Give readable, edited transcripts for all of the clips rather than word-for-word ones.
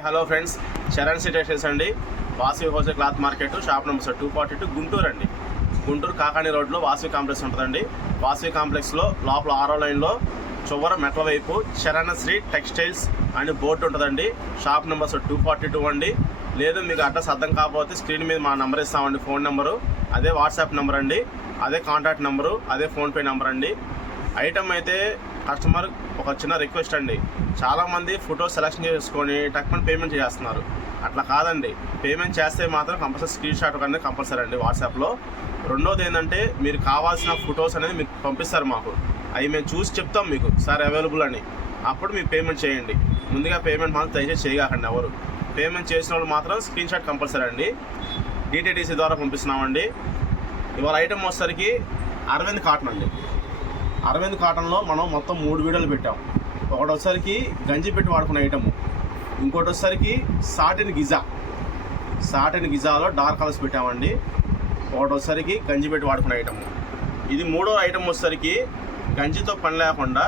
Hello friends, Charan సిటేషన్స్ అండి. Vasavi wholesale cloth market, shop number 242, Guntur అండి. గుంటూరు కాకాని రోడ్లో వాసవి కాంప్లెక్స్ ఉంటుందండి. వాసవి కాంప్లెక్స్లో లోపల 6వ లైన్లో చివర మెట్ల వైపు చరణ్ శ్రీ టెక్స్టైల్స్ అని బోర్డు ఉంటుందండి. షాప్ నెంబర్ 242 అండి. లేదు మీకు అడ్రస్ అర్థం కాకపోతే స్క్రీన్ మీద మా నెంబర్ ఇస్తామండి, ఫోన్ నెంబరు. అదే వాట్సాప్ నెంబర్ అండి, అదే కాంటాక్ట్ నెంబరు, అదే ఫోన్పే నెంబర్ అండి. ఐటమ్ అయితే కస్టమర్ ఒక చిన్న రిక్వెస్ట్ అండి, చాలామంది ఫోటో సెలెక్షన్ చేసుకొని టక్మని పేమెంట్ చేస్తున్నారు. అట్లా కాదండి, పేమెంట్ చేస్తే మాత్రం కంపల్సరీ స్క్రీన్ షాట్ అనేది కంపల్సరీ అండి వాట్సాప్లో. రెండోది ఏంటంటే మీరు కావాల్సిన ఫొటోస్ అనేది మీకు పంపిస్తారు మాకు, అవి మేము చూసి చెప్తాం మీకు సార్ అవైలబుల్ అని. అప్పుడు మీరు పేమెంట్ చేయండి. ముందుగా పేమెంట్ మాత్రం దయచేసి చేయకండి ఎవరు. పేమెంట్ చేసిన వాళ్ళు మాత్రం స్క్రీన్ షాట్ కంపల్సరీ అండి. డిటిడిసి ద్వారా పంపిస్తున్నామండి. ఇవాళ ఐటమ్ వచ్చేసరికి అరవింద్ కాటన్ అండి. అరవింద్ కాటన్లో మనం మొత్తం 3 వీడియోలు పెట్టాం. ఒకటి వచ్చేసరికి గంజి పెట్టి వాడుకునే ఐటము, ఇంకోటి వచ్చేసరికి సాటిన్ గిజాలో డార్క్ కలర్స్ పెట్టామండి. ఒకటి వచ్చేసరికి గంజి పెట్టి వాడుకునే ఐటము. ఇది 3వ ఐటమ్ వచ్చేసరికి గంజితో పని లేకుండా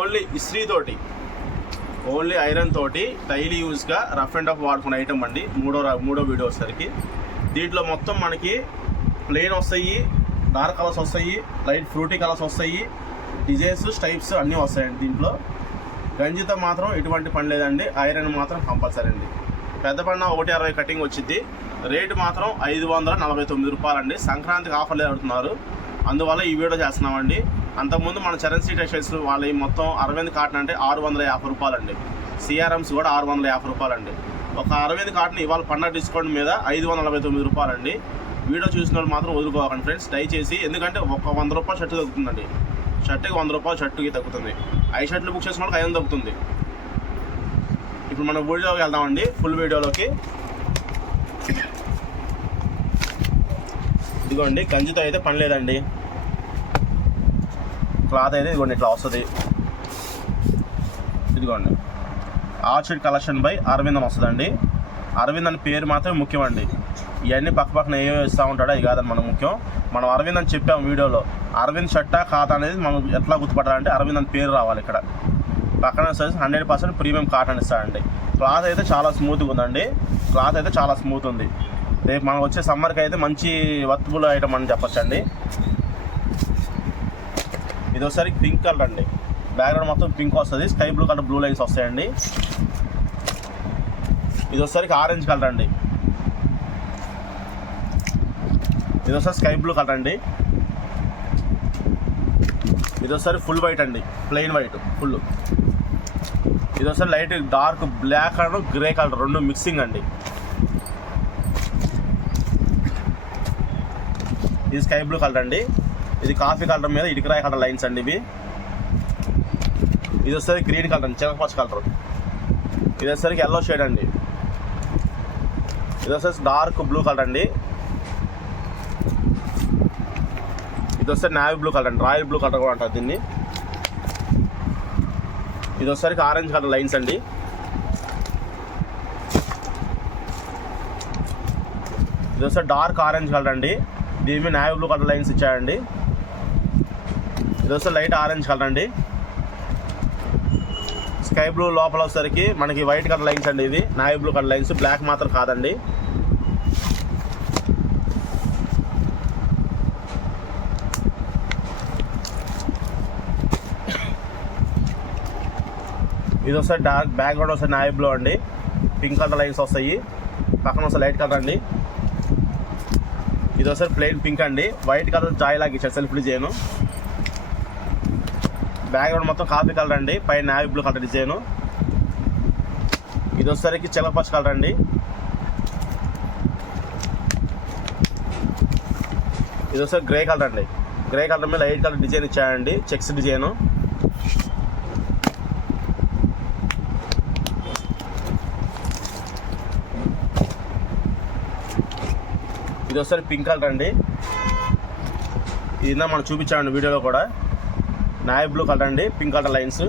ఓన్లీ ఇస్త్రీతోటి, ఓన్లీ ఐరన్ తోటి డైలీ యూజ్గా రఫ్ అండ్ టఫ్ వాడుకునే ఐటమ్ అండి. మూడో వీడియో వచ్చేసరికి దీంట్లో మొత్తం మనకి ప్లెయిన్ వస్తాయి, డార్క్ కలర్స్ వస్తాయి, లైట్ ఫ్రూటీ కలర్స్ వస్తాయి, డిజైన్స్ స్టైప్స్ అన్నీ వస్తాయండి. దీంట్లో గంజితో మాత్రం ఎటువంటి పని లేదండి, ఐరన్ మాత్రం కంపల్సరీ అండి. పెద్ద పడిన 160 కటింగ్ వచ్చింది. రేటు మాత్రం 549 రూపాయలండి. సంక్రాంతికి ఆఫర్లు ఆడుతున్నారు, అందువల్ల ఈ వీడియో చేస్తున్నామండి. అంతకుముందు మన చరణ్ టెక్స్టైల్స్ వాళ్ళ మొత్తం అరవింద్ కాటన్ అంటే 650 రూపాయలండి. సిఆర్ఎమ్స్ కూడా 650 రూపాయలండి. ఒక అరవింద్ కాటన్ ఇవాళ పండగ డిస్కౌంట్ మీద 549 రూపాయలండి. వీడియో చూసిన వాళ్ళు మాత్రం వదులుకోకండి ఫ్రెండ్స్, దయచేసి. ఎందుకంటే ఒక 100 రూపాయలు షర్ట్ తగ్గుతుందండి, షర్ట్కి 100 రూపాయలు షర్ట్కి తగ్గుతుంది. 5 షర్ట్లు బుక్ చేసిన వాళ్ళకి 500 తగ్గుతుంది. ఇప్పుడు మనం వీడియోకి వెళ్దామండి, ఫుల్ వీడియోలోకి. ఇదిగోండి, గంజితో అయితే పని లేదండి. క్లాత్ అయితే ఇదిగోండి ఇట్లా వస్తుంది. ఇదిగోండి ఆర్చిడ్ కలెక్షన్ బై అరవింద్ అని వస్తుందండి. అరవింద్ అని పేరు మాత్రమే ముఖ్యమండి. ఇవన్నీ పక్కన ఏవో ఇస్తూ ఉంటాడో ఇది కాదని మనం ముఖ్యం. మనం అరవింద్ అని చెప్పాము వీడియోలో. అరవింద్ షర్టా ఖాతా అనేది మనం ఎట్లా గుర్తుపట్టాలంటే అరవింద్ అని పేరు రావాలి. ఇక్కడ పక్కన 100% ప్రీమియం కాటన్ ఇస్తాడండి. క్లాత్ అయితే చాలా స్మూత్గా ఉందండి. క్లాత్ అయితే చాలా స్మూత్ ఉంది. రేపు మనకు వచ్చే సమ్మర్కి అయితే మంచి వర్తబుల్ ఐటమ్ అని చెప్పొచ్చండి. ఇది ఒకసారి పింక్ కలర్ అండి. బ్యాక్గ్రౌండ్ మొత్తం పింక్ వస్తుంది, sky blue colour blue lines వస్తాయండి. ఇది ఒకసారికి ఆరెంజ్ కలర్ అండి. ఇది ఒకసారి స్కై బ్లూ కలర్ అండి. ఇది ఒకసారి ఫుల్ వైట్ అండి, ప్లెయిన్ వైట్ ఫుల్. ఇది ఒకసారి light dark black colour, grey colour రెండు మిక్సింగ్ అండి. ఇది స్కై బ్లూ కలర్ అండి. ఇది కాఫీ కలర్ మీద ఇటుకరాయి కలర్ లైన్స్ అండి ఇవి. ఇది వచ్చేసరికి గ్రీన్ కలర్ అండి, చిలకపచ్చ కలర్. ఇది వచ్చేసరికి ఎల్లో షేడ్ అండి. ఇది వచ్చేసి డార్క్ బ్లూ కలర్ అండి. ఇది వస్తే నావీ బ్లూ కలర్ అండి, రాయల్ బ్లూ కలర్ కూడా అంటారు దీన్ని. ఇది వచ్చేసరికి ఆరెంజ్ కలర్ లైన్స్ అండి. ఇది వస్తే డార్క్ ఆరెంజ్ కలర్ అండి, దీని మీద నావీ బ్లూ కలర్ లైన్స్ ఇచ్చాయండి. ఇది వస్తే లైట్ ఆరెంజ్ కలర్ అండి. స్కై బ్లూ లోపల వచ్చేసరికి మనకి వైట్ కలర్ లైన్స్ అండి. ఇది navy blue colour lines, black మాత్రం కాదండి. ఇది వస్తే డార్క్ బ్యాక్గ్రౌండ్ వస్తే నావీ బ్లూ అండి, పింక్ కలర్ లైన్స్ వస్తాయి. పక్కన వస్తే లైట్ కలర్ అండి. ఇది వస్తే ప్లెయిన్ పింక్ అండి, వైట్ కలర్ జాయ్ లాగా ఇచ్చారు సెల్ఫ్ డిజైన్. బ్యాక్గ్రౌండ్ మొత్తం కాఫీ కలర్ అండి, పైన నావీ బ్లూ కలర్ డిజైన్. ఇది వచ్చేసరికి చిలకపచ్చ కలర్ అండి. ఇది వస్తే గ్రే కలర్ అండి, గ్రే కలర్ మీద లైట్ కలర్ డిజైన్ ఇచ్చాయండి, చెక్స్ డిజైన్. ఇది వస్తే పింక్ కలర్ అండి. ఇది మనం చూపించామండి వీడియోలో కూడా. నావీ బ్లూ కలర్ అండి, పింక్ కలర్ లైన్స్.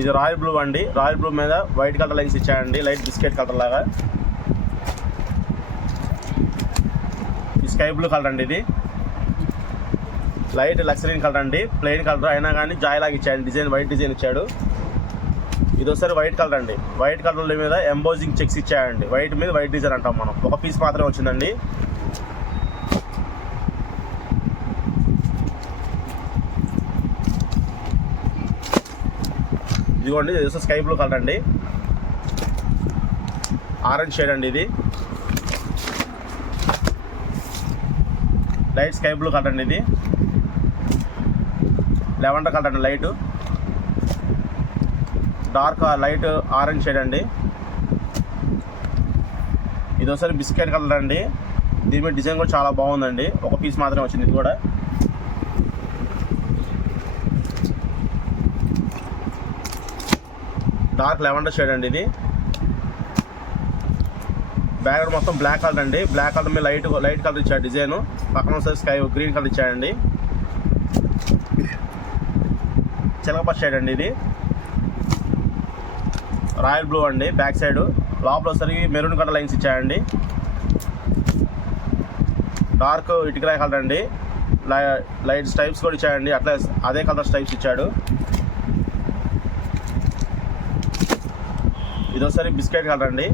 ఇది రాయల్ బ్లూ అండి, రాయల్ బ్లూ మీద వైట్ కలర్ లైన్స్ ఇచ్చాయండి, లైట్ బిస్కెట్ కలర్ లాగా. ఇది స్కై బ్లూ కలర్ అండి. ఇది లైట్ లక్సరీన్ కలర్ అండి, ప్లెయిన్ కలర్ అయినా కానీ జాయ్ లాగా ఇచ్చాడు డిజైన్, వైట్ డిజైన్ ఇచ్చాడు. ఇది ఒకసారి వైట్ కలర్ అండి. వైట్ కలర్ మీద ఎంబోజింగ్ చెక్స్ ఇచ్చాయండి. వైట్ మీద వైట్ డిజైన్ అంటాం మనం. ఒక పీస్ మాత్రమే వచ్చిందండి. ఇదిగోండి, ఇది స్కై బ్లూ కలర్ అండి. ఆరెంజ్ షేడ్ అండి. ఇది లైట్ స్కై బ్లూ కలర్ అండి. ఇది లెవెండర్ కలర్ అండి. Light dark light orange shade అండి. ఇది ఒకసారి బిస్కెట్ కలర్ అండి. దీని మీద డిజైన్ కూడా చాలా బాగుందండి. ఒక పీస్ మాత్రమే వచ్చింది. ఇది కూడా డార్క్ లెవెండర్ షేడ్ అండి. ఇది బ్యాక్గ్రౌండ్ మొత్తం బ్లాక్ కలర్ అండి. బ్లాక్ కలర్ మీద లైట్ కలర్ ఇచ్చాడు డిజైన్. పక్కన ఒకసారి స్కై గ్రీన్ కలర్ ఇచ్చాడండి. చిలకపచ్చ షేడ్ అండి. ఇది రాయల్ బ్లూ అండి. బ్యాక్ సైడ్ లోపల ఒకసారి మెరూన్ కలర్ లైన్స్ ఇచ్చాయండి. డార్క్ ఇటుకరాయి కలర్ అండి. లైట్ స్ట్రైప్స్ కూడా ఇచ్చాయండి. అట్లా అదే కలర్ స్ట్రైప్స్ ఇచ్చాడు. ఇది ఒకసారి బిస్కెట్ కలర్ అండి.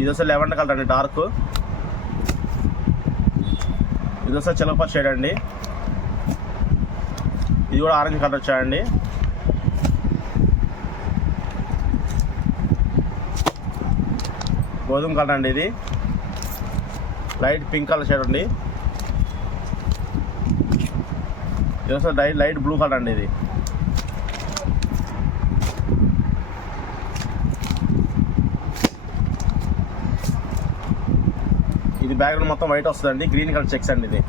ఇది ఒకసారి లెవెండర్ కలర్ అండి. డార్క్ ఇది ఒకసారి చిలకపచ్చ షేడ్ అండి. ఇది కూడా ఆరెంజ్ కలర్ వచ్చాయండి. గోధుమ కలర్ అండి. ఇది లైట్ పింక్ కలర్ షేడ్ అండి. ఇది ఒకసారి లైట్ బ్లూ కలర్ అండి. ఇది ఇది బ్యాక్గ్రౌండ్ మొత్తం వైట్ వస్తుందండి. గ్రీన్ కలర్ చెక్స్ అండి. ఇది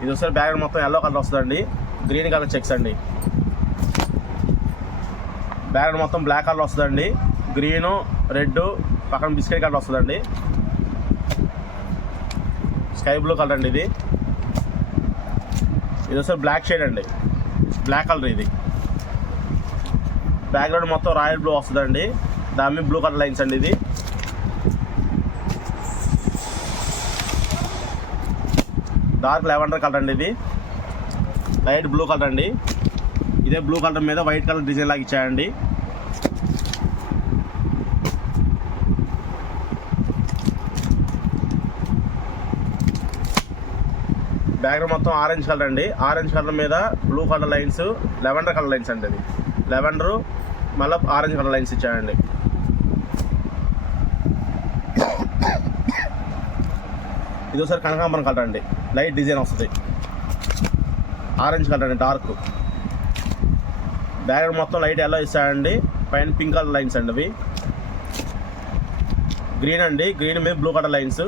ఇది ఒకసారి బ్యాక్గ్రౌండ్ మొత్తం ఎల్లో కలర్ వస్తుందండి. గ్రీన్ కలర్ చెక్స్ అండి. బ్యాక్గ్రౌండ్ మొత్తం బ్లాక్ కలర్ వస్తుందండి. గ్రీను రెడ్ పక్కన బిస్కెట్ కలర్ వస్తుందండి. స్కై బ్లూ కలర్ అండి. ఇది ఒకసారి బ్లాక్ షేడ్ అండి. Black colour. ఇది బ్యాక్గ్రౌండ్ మొత్తం రాయల్ బ్లూ వస్తుందండి. దాని మీద బ్లూ కలర్ లైన్స్ అండి. ఇది డార్క్ లెవెండర్ కలర్ అండి. ఇది లైట్ బ్లూ కలర్ అండి. ఇదే బ్లూ కలర్ మీద వైట్ కలర్ డిజైన్ లాగా ఇచ్చాయండి. బ్యాక్గ్రౌండ్ మొత్తం ఆరెంజ్ కలర్ అండి. ఆరెంజ్ కలర్ మీద blue colour lines, lavender colour lines అండి. అది లెవెండరు మళ్ళీ ఆరెంజ్ కలర్ లైన్స్ ఇచ్చాయండి. ఇది ఒకసారి కనకాంబరం కలర్ అండి. లైట్ డిజైన్ వస్తుంది. ఆరెంజ్ కలర్ అండి. డార్క్ బ్యాక్గ్రౌండ్ మొత్తం లైట్ ఎల్లో ఇస్తాయండి. పైన పింక్ కలర్ లైన్స్ అండి. అవి గ్రీన్ అండి. గ్రీన్ మీద blue colour lines.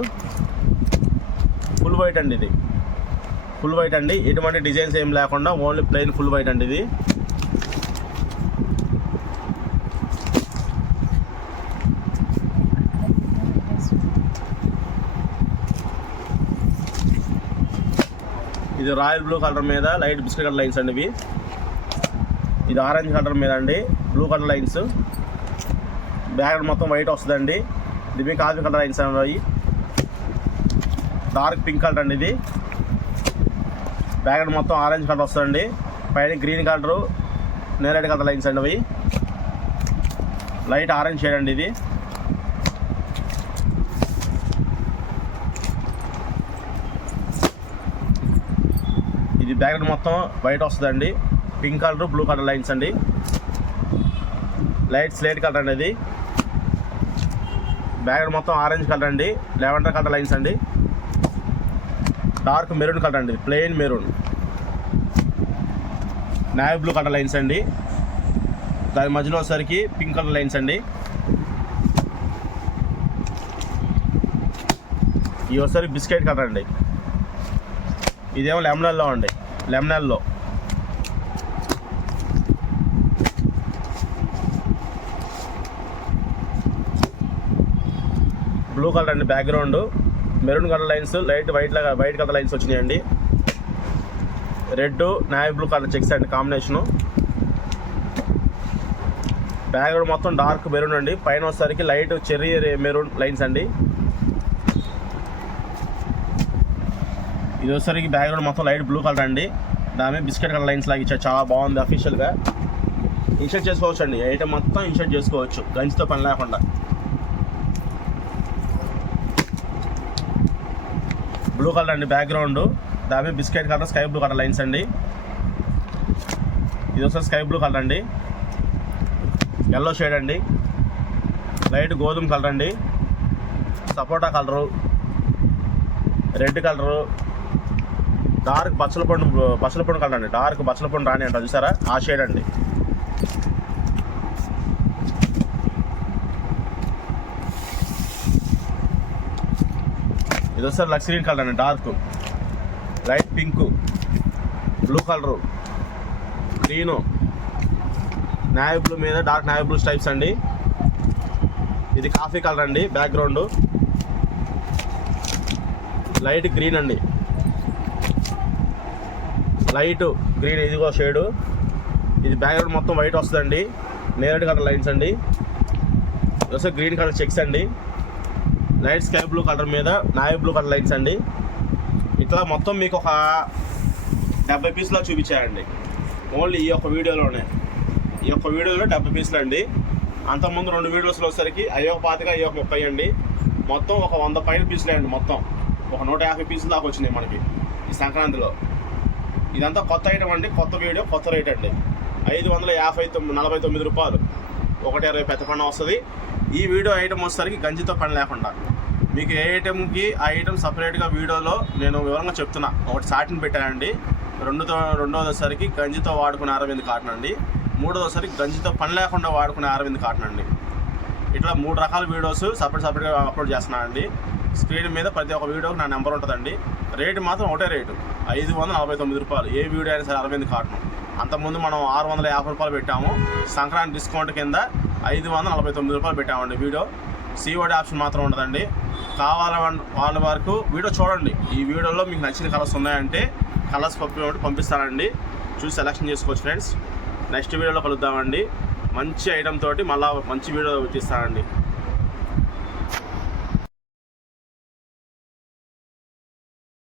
Full white అండి. ఇది ఫుల్ వైట్ అండి. ఎటువంటి డిజైన్స్ ఏం లేకుండా ఓన్లీ ప్లెయిన్ ఫుల్ వైట్ అండి. ఇది ఇది రాయల్ బ్లూ కలర్ మీద లైట్ బిస్కెట్ కలర్ లైన్స్ అండి. ఇది ఆరెంజ్ కలర్ మీద అండి బ్లూ కలర్ లైన్స్. బ్యాక్గ్రౌండ్ మొత్తం వైట్ వస్తుందండి. ఇది కాఫీ కలర్ లైన్స్ అండి. డార్క్ పింక్ కలర్ అండి. ఇది బ్యాక్గ్రౌండ్ మొత్తం ఆరెంజ్ కలర్ వస్తుందండి. పైన గ్రీన్ కలరు నేరేడ్ కలర్ లైన్స్ అండి. అవి లైట్ ఆరెంజ్ షేడ్ అండి. ఇది ఇది బ్యాక్గ్రౌండ్ మొత్తం వైట్ వస్తుందండి. Pink colour blue colour lines అండి. లైట్ స్లేట్ కలర్ అండి. ఇది బ్యాక్గ్రౌండ్ మొత్తం ఆరెంజ్ కలర్ అండి. లెవెండర్ కలర్ లైన్స్ అండి. డార్క్ మెరూన్ కలర్ అండి. Plain maroon. Navy blue colour lines అండి. దాని మధ్యలో వచ్చేసరికి పింక్ కలర్ లైన్స్ అండి. ఇవి ఒకసారి బిస్కెట్ కలర్ అండి. ఇదేమో లెమనల్లో అండి. లెమనల్లో బ్లూ కలర్ అండి. Background maroon colour lines, light white colour lines వచ్చినాయండి. Red navy blue colour checks అండి కాంబినేషను. బ్యాక్గ్రౌండ్ మొత్తం డార్క్ మెరూన్ అండి, పైన వచ్చేసరికి లైట్ చెర్రీ మెరూన్ లైన్స్ అండి. ఇది వచ్చేసరికి బ్యాక్గ్రౌండ్ మొత్తం లైట్ బ్లూ కలర్ అండి, దాని బిస్కెట్ కలర్ లైన్స్ లాగా ఇచ్చారు, చాలా బాగుంది. అఫీషియల్గా ఇన్షర్ట్ చేసుకోవచ్చు అండి, ఐటమ్ మొత్తం ఇన్షర్ట్ చేసుకోవచ్చు గంజితో పని లేకుండా. బ్లూ కలర్ అండి బ్యాక్గ్రౌండ్, దాని biscuit colour sky blue colour lines అండి. ఇది వచ్చేసి స్కై బ్లూ కలర్ అండి, ఎల్లో షేడ్ అండి, లైట్ గోధుమ కలర్ అండి, సపోటా కలరు, రెడ్ కలరు, డార్క్ బచ్చల పండు కలర్ అండి, డార్క్ బచ్చల పండు రాని అంటారు చూసారా, ఆ షేడ్ అండి. ఇది వస్తే లక్స్ కలర్ అండి, dark light pink, blue colour, green, navy blue మీద డార్క్ నావీ బ్లూ స్టైప్స్ అండి. ఇది కాఫీ కలర్ అండి బ్యాక్గ్రౌండ్, లైట్ గ్రీన్ అండి, లైట్ గ్రీన్ ఇదిగో షేడు. ఇది బ్యాక్గ్రౌండ్ మొత్తం వైట్ వస్తుందండి, నేరేడ్ కలర్ లైన్స్ అండి. ఇది గ్రీన్ కలర్ చెక్స్ అండి, లైట్ స్కై బ్లూ కలర్ మీద నావీ బ్లూ కలర్ లైన్స్ అండి. ఇట్లా మొత్తం మీకు ఒక 70 పీసులా చూపించాయండి ఓన్లీ ఈ యొక్క వీడియోలోనే. ఈ యొక్క వీడియోలో 70 పీసులు అండి. అంతకుముందు 2 వీడియోస్లో వచ్చేసరికి అయ్యొక 25 అయ్యొక 30 అండి. మొత్తం ఒక 100 పైన పీసులే అండి, మొత్తం ఒక 150 పీసులు దాకా వచ్చినాయి మనకి ఈ సంక్రాంతిలో. ఇదంతా కొత్త ఐటమ్ అండి, కొత్త వీడియో, కొత్త రేట్ అండి. 549 రూపాయలు, 120 పెద్ద పన్ను వస్తుంది. ఈ వీడియో ఐటమ్ వచ్చేసరికి గంజితో పని లేకుండా మీకు ఏ ఐటమ్కి ఆ ఐటమ్ సపరేట్గా వీడియోలో నేను వివరంగా చెప్తున్నా. ఒకటి సాటిన్ పెట్టానండి, రెండోదోసరికి గంజితో వాడుకునే అరవింద్ కాటన్ అండి, మూడోదోసరికి గంజితో పని లేకుండా వాడుకునే అరవింద్ కాటన్ అండి. ఇట్లా 3 రకాల వీడియోస్ సపరేట్గా అప్లోడ్ చేస్తున్నాను అండి. స్క్రీన్ మీద ప్రతి ఒక్క వీడియోకి నా నెంబర్ ఉంటుందండి. రేటు మాత్రం ఒకటే రేటు, 549 రూపాయలు. ఏ వీడియో అయినా సరే అరవింద్ కాటన్. అంతకుముందు మనం 650 రూపాయలు పెట్టాము, సంక్రాంతి డిస్కౌంట్ కింద 549 రూపాయలు పెట్టామండి వీడియో. COD ఆప్షన్ మాత్రం ఉండదండి. వాళ్ళ వరకు వీడియో చూడండి. ఈ వీడియోలో మీకు నచ్చిన కలర్స్ ఉన్నాయంటే కలర్స్ పంపిస్తానండి, చూసి సెలెక్షన్ చేసుకోవచ్చు ఫ్రెండ్స్. నెక్స్ట్ వీడియోలో కలుద్దామండి, మంచి ఐటమ్ తోటి మళ్ళీ మంచి వీడియో తీస్తానండి.